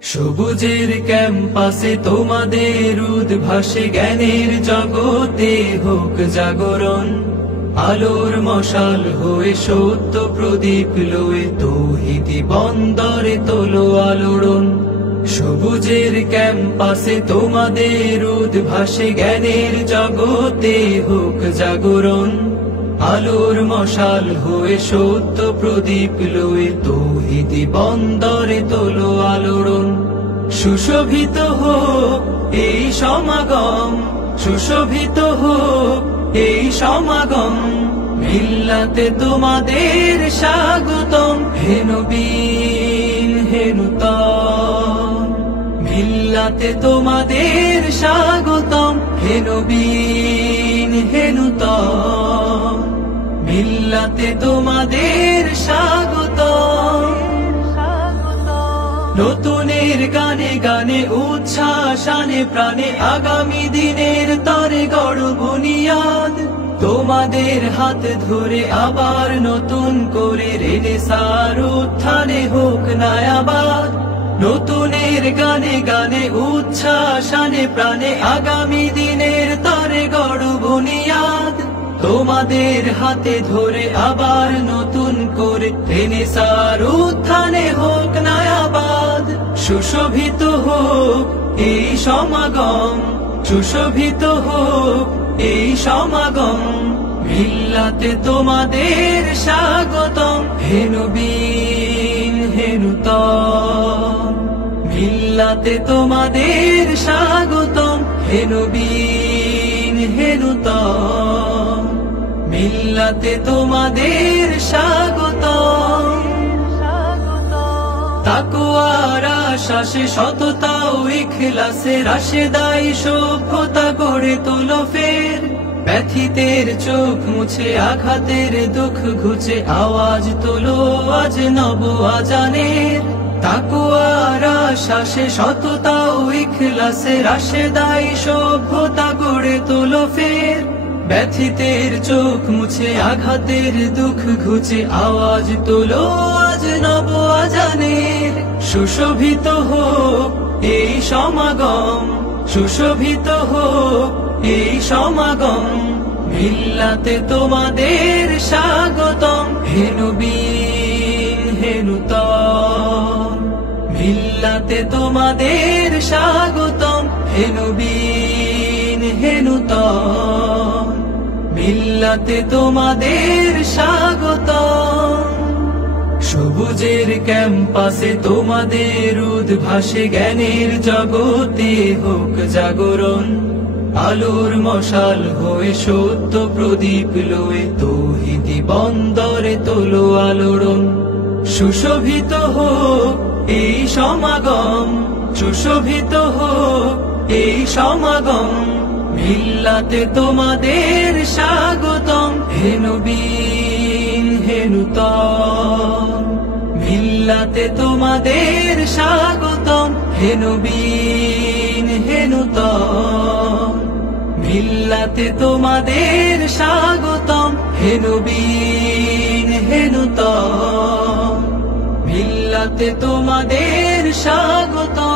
সবুজের ক্যাম্পাসে তোমাদের উদ্ভাসে জ্ঞানের জগতে হোক জাগরণ। আলোর মশাল হয়ে সত্য প্রদীপ লয়ে তৌহিদি বন্দরে তোলো আলোড়ন। সবুজের ক্যাম্পাসে তোমাদের উদ্ভাসে জ্ঞানের জগতে হোক জাগরণ। আলোর মশাল হয়ে সত্য প্রদীপ লয়ে তৌহিদি বন্দরে তোলো আলোড়ন। সুশোভিত হোক এই সমাগম, সুশোভিত হোক এই সমাগম। মিল্লাতে তোমাদের স্বাগতম, হে নবী হে নূতন। মিল্লাতে তোমাদের স্বাগতম, হে নবী হে নূতন। মিল্লাতে তোমাদের স্বাগতম। নতুনের গানে গানে উচ্ছ্বাস আনে প্রাণে আগামী দিনের তরে গড় বুনিয়াদ। তোমাদের হাত ধরে আবার নতুন করে রেনেসাঁর উত্থানে হোক নায়াবাদ। নতুনের গানে গানে উচ্ছ্বাস আনে প্রাণে আগামী দিনের তরে গড় বুনিয়াদ। তোমাদের হাতে ধরে আবার নতুন করে রেনেসাঁর উত্থানে হোক নায়াবাদ। সুশোভিত হোক এই সমাগম, সুশোভিত হোক এই সমাগম। মিল্লাতে তোমাদের স্বাগতম, হে নবী হে নূতন। মিল্লাতে তোমাদের স্বাগতম, হে নবী হে নূতন। মিল্লাতে তোমাদের স্বাগতম। তাকওয়ার আশ্বাসে সততা ও ইখলাসে রাশেদাই সভ্যতা গড়ে তোলো ফের। ব্যথিতের চোখ মুছে আঘাতের দুঃখ ঘুচে আওয়াজ তোলো আজ নব আজানের। তাকওয়ার আশ্বাসে সততা ও ইখলাসে রাশেদাই সভ্যতা গড়ে তোলো ফের। ব্যথিতের চোখ মুছে আঘাতের দুঃখ ঘুচে আওয়াজ তোলো আজ নব আজানের। সুশোভিত হোক এই সমাগম, সুশোভিত হোক এই সমাগম। মিল্লাতে তোমাদের স্বাগতম, হে নবী হে নূতন। মিল্লাতে তোমাদের স্বাগতম, হে নবী হে নূতন। মিল্লাতে তোমাদের স্বাগতম। সবুজের ক্যাম্পাসে তোমাদের উদ্ভাসে জ্ঞানের জগতে হোক জাগরণ। আলোর মশাল হয়ে সত্য প্রদীপ লয়ে তৌহিদি বন্দরে তোলো আলোড়ন। সুশোভিত হোক এই সমাগম, সুশোভিত হোক এই সমাগম। মিল্লাতে তোমাদের স্বাগতম, হে নবী হে নূতন। মিল্লাতে তোমাদের স্বাগতম, হে নবী হে নূতন। মিল্লাতে তোমাদের স্বাগতম, হে নবী হে নূতন। মিল্লাতে তোমাদের স্বাগতম।